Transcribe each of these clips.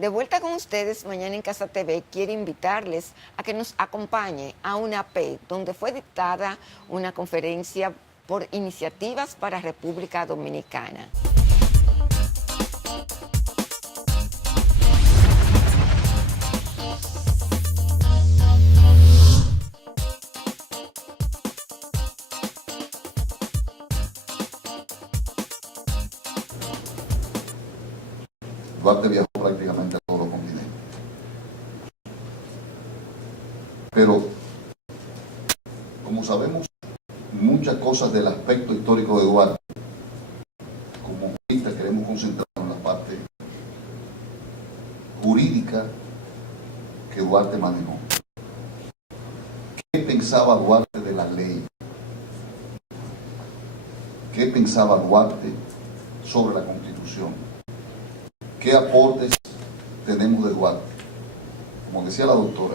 De vuelta con ustedes, Mañana en Casa TV quiere invitarles a que nos acompañe a UNAPE, donde fue dictada una conferencia por Iniciativas para República Dominicana. Duarte viajó prácticamente a todos los continentes. Pero, como sabemos muchas cosas del aspecto histórico de Duarte, como ahorita queremos concentrarnos en la parte jurídica que Duarte manejó. ¿Qué pensaba Duarte de la ley? ¿Qué pensaba Duarte sobre la Constitución? ¿Qué aportes tenemos de Duarte? Como decía la doctora,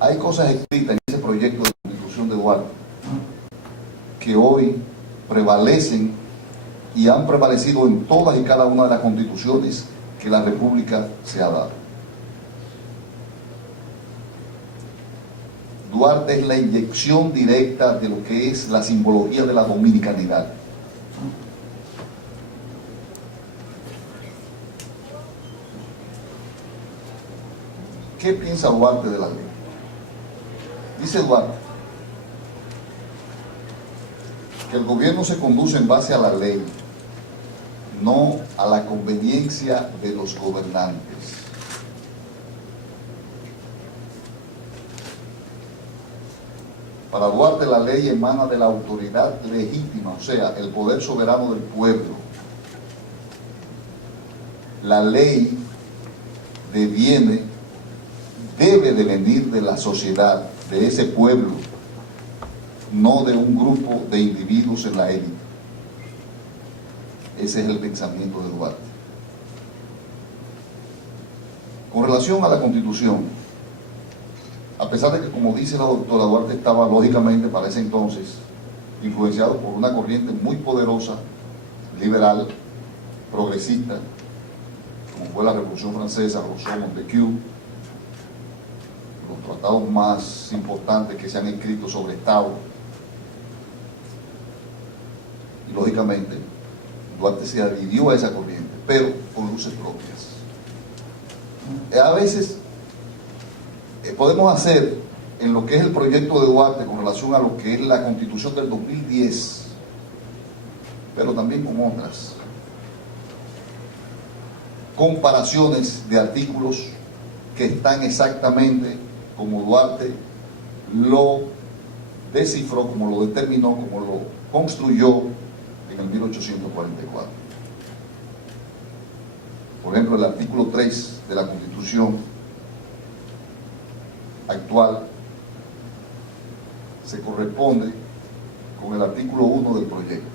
hay cosas escritas en ese proyecto de Constitución de Duarte que hoy prevalecen y han prevalecido en todas y cada una de las constituciones que la República se ha dado. Duarte es la inyección directa de lo que es la simbología de la dominicanidad. ¿Qué piensa Duarte de la ley? Dice Duarte que el gobierno se conduce en base a la ley, no a la conveniencia de los gobernantes. Para Duarte la ley emana de la autoridad legítima, o sea, el poder soberano del pueblo. La ley debe de venir de la sociedad, de ese pueblo, no de un grupo de individuos en la élite. Ese es el pensamiento de Duarte. Con relación a la Constitución, a pesar de que, como dice la doctora, Duarte estaba lógicamente para ese entonces influenciado por una corriente muy poderosa, liberal, progresista, como fue la Revolución Francesa, Rousseau, Montesquieu, los tratados más importantes que se han escrito sobre Estado. Y lógicamente, Duarte se adhirió a esa corriente, pero con luces propias. A veces podemos hacer en lo que es el proyecto de Duarte con relación a lo que es la Constitución del 2010, pero también con otras comparaciones de artículos que están exactamente como Duarte lo descifró, como lo determinó, como lo construyó en el 1844. Por ejemplo, el artículo 3 de la Constitución actual se corresponde con el artículo 1 del proyecto.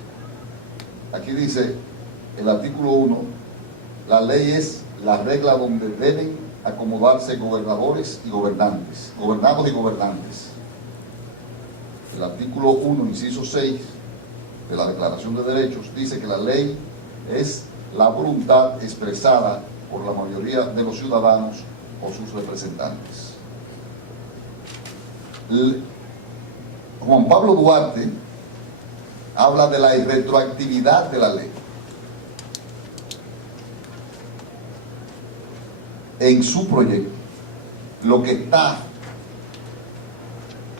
Aquí dice el artículo 1: la ley es la regla donde deben acomodarse gobernadores y gobernantes, gobernados y gobernantes. El artículo 1, inciso 6 de la Declaración de Derechos dice que la ley es la voluntad expresada por la mayoría de los ciudadanos o sus representantes. Juan Pablo Duarte habla de la irretroactividad de la ley. En su proyecto, lo que está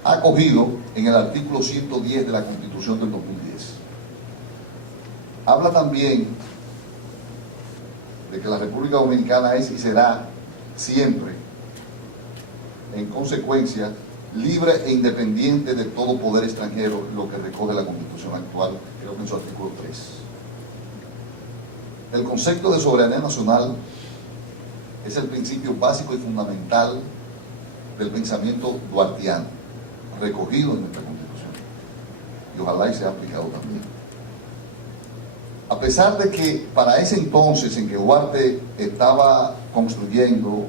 acogido en el artículo 110 de la Constitución del 2010. Habla también de que la República Dominicana es y será siempre, en consecuencia, libre e independiente de todo poder extranjero, lo que recoge la Constitución actual, creo que en su artículo 3. El concepto de soberanía nacional es el principio básico y fundamental del pensamiento duartiano, recogido en nuestra Constitución, y ojalá y sea aplicado también. A pesar de que para ese entonces en que Duarte estaba construyendo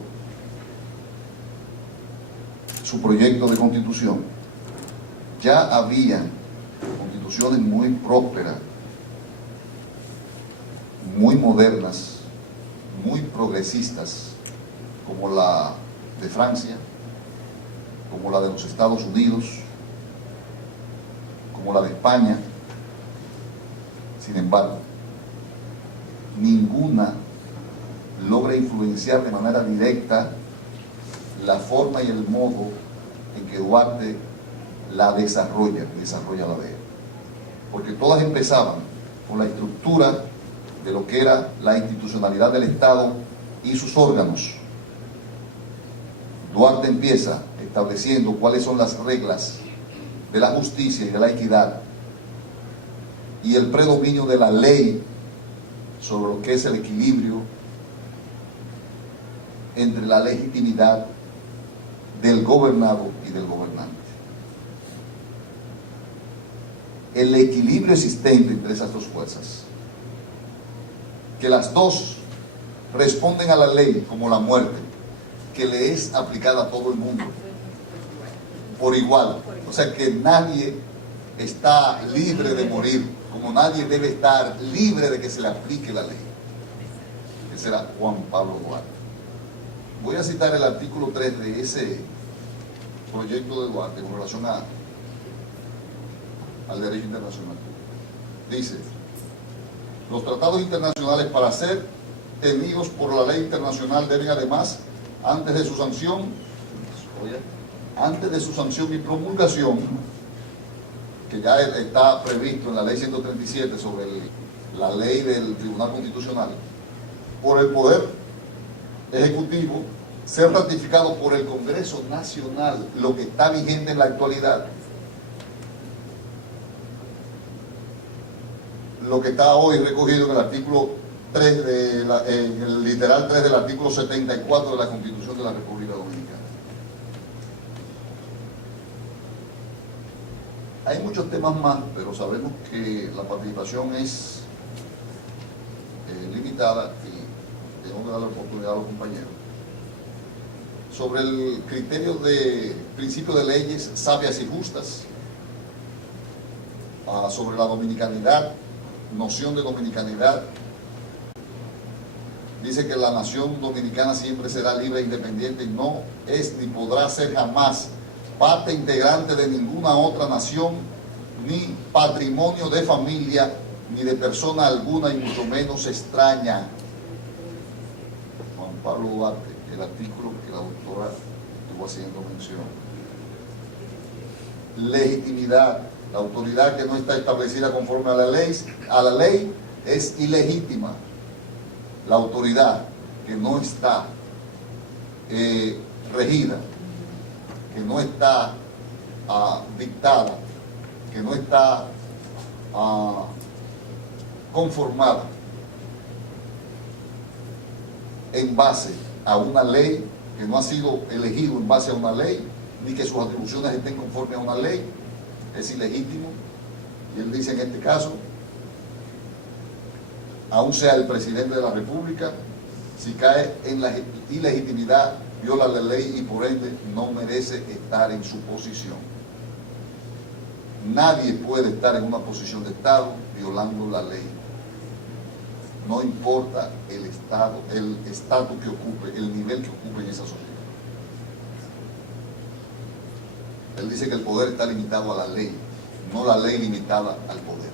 su proyecto de constitución, ya había constituciones muy prósperas, muy modernas, muy progresistas como la de Francia, como la de los Estados Unidos, como la de España. Sin embargo, ninguna logra influenciar de manera directa la forma y el modo en que Duarte la desarrolla la de él. Porque todas empezaban con la estructura de lo que era la institucionalidad del Estado y sus órganos. Duarte empieza estableciendo cuáles son las reglas de la justicia y de la equidad y el predominio de la ley sobre lo que es el equilibrio entre la legitimidad del gobernado y del gobernante. El equilibrio existente entre esas dos fuerzas, que las dos responden a la ley como la muerte, que le es aplicada a todo el mundo por igual. O sea que nadie está libre de morir, como nadie debe estar libre de que se le aplique la ley. Ese era Juan Pablo Duarte. Voy a citar el artículo 3 de ese proyecto de Duarte con relación al derecho internacional. Dice: los tratados internacionales, para ser tenidos por la ley internacional, deben además, antes de su sanción y promulgación, que ya está previsto en la ley 137 sobre la ley del Tribunal Constitucional, por el Poder Ejecutivo, ser ratificado por el Congreso Nacional, lo que está vigente en la actualidad, lo que está hoy recogido en el artículo 3 en el literal 3 del artículo 74 de la Constitución de la República Dominicana. Hay muchos temas más, pero sabemos que la participación es limitada y tengo que dar la oportunidad a los compañeros. Sobre el criterio de principio de leyes sabias y justas, sobre la dominicanidad, noción de dominicanidad. Dice que la nación dominicana siempre será libre e independiente y no es ni podrá ser jamás parte integrante de ninguna otra nación, ni patrimonio de familia, ni de persona alguna, y mucho menos extraña. Juan Pablo Duarte, el artículo que la doctora estuvo haciendo mención. Legitimidad. La autoridad que no está establecida conforme a la ley es ilegítima. La autoridad que no está regida, que no está dictada, que no está conformada en base a una ley, que no ha sido elegido en base a una ley, ni que sus atribuciones estén conforme a una ley, es ilegítimo. Y él dice en este caso, aún sea el presidente de la República, si cae en la ilegitimidad, viola la ley y por ende no merece estar en su posición. Nadie puede estar en una posición de Estado violando la ley. No importa el Estado, el estatus que ocupe, el nivel que ocupe en esa sociedad. Él dice que el poder está limitado a la ley, no la ley limitada al poder.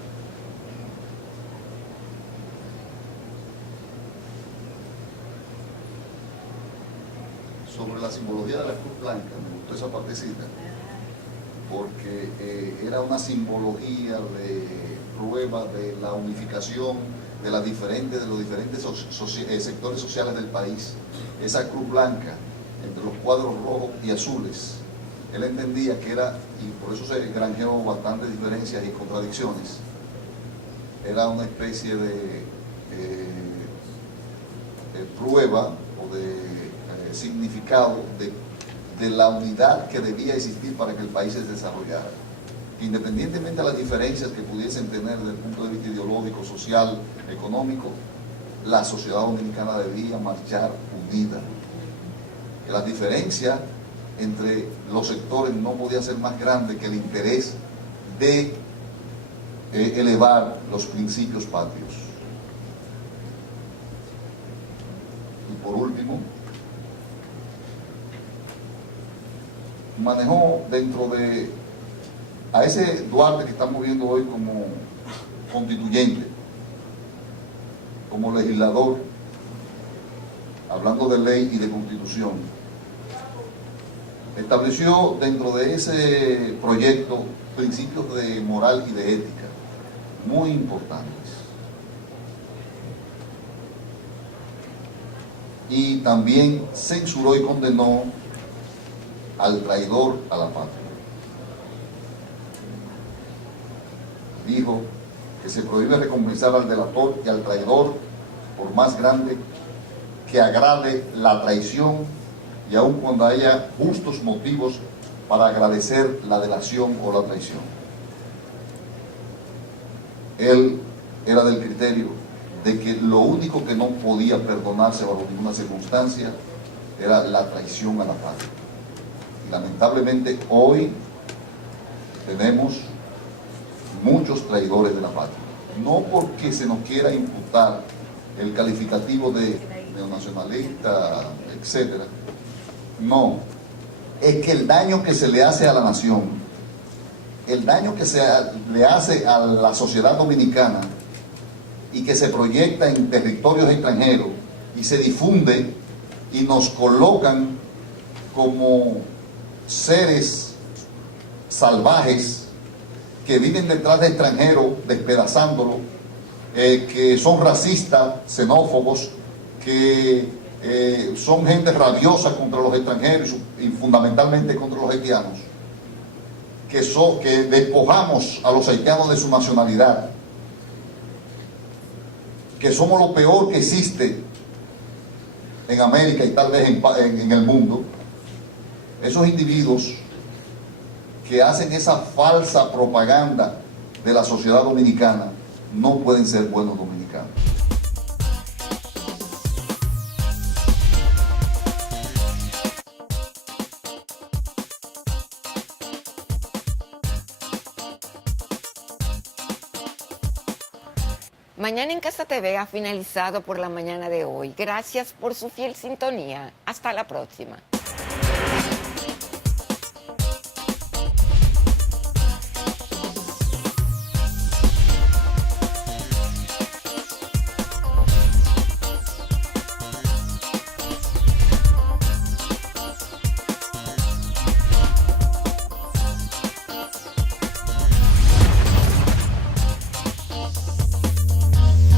Sobre la simbología de la Cruz Blanca, me gustó esa partecita, porque era una simbología de prueba de la unificación de los diferentes sectores sociales del país. Esa Cruz Blanca, entre los cuadros rojos y azules, él entendía que era, y por eso se granjeó bastantes diferencias y contradicciones, era una especie de prueba o de significado de la unidad que debía existir para que el país se desarrollara. Independientemente de las diferencias que pudiesen tener desde el punto de vista ideológico, social, económico, la sociedad dominicana debía marchar unida. Que las diferencias entre los sectores no podía ser más grande que el interés de elevar los principios patrios. por último, manejó dentro de a ese Duarte que estamos viendo hoy como constituyente, como legislador, hablando de ley y de constitución, estableció dentro de ese proyecto principios de moral y de ética muy importantes. Y también censuró y condenó al traidor a la patria. Dijo que se prohíbe recompensar al delator y al traidor por más grande que agrade la traición y aun cuando haya justos motivos para agradecer la delación o la traición. Él era del criterio de que lo único que no podía perdonarse bajo ninguna circunstancia era la traición a la patria. Y lamentablemente hoy tenemos muchos traidores de la patria. No porque se nos quiera imputar el calificativo de neonacionalista, etcétera. No, es que el daño que se le hace a la nación, el daño que se le hace a la sociedad dominicana y que se proyecta en territorios extranjeros y se difunde y nos colocan como seres salvajes que viven detrás de extranjeros despedazándolo, que son racistas, xenófobos, que son gente rabiosa contra los extranjeros y fundamentalmente contra los haitianos, que despojamos a los haitianos de su nacionalidad, que somos lo peor que existe en América y tal vez en el mundo. Esos individuos que hacen esa falsa propaganda de la sociedad dominicana no pueden ser buenos dominicanos. Mañana en Casa TV ha finalizado por la mañana de hoy. Gracias por su fiel sintonía. Hasta la próxima.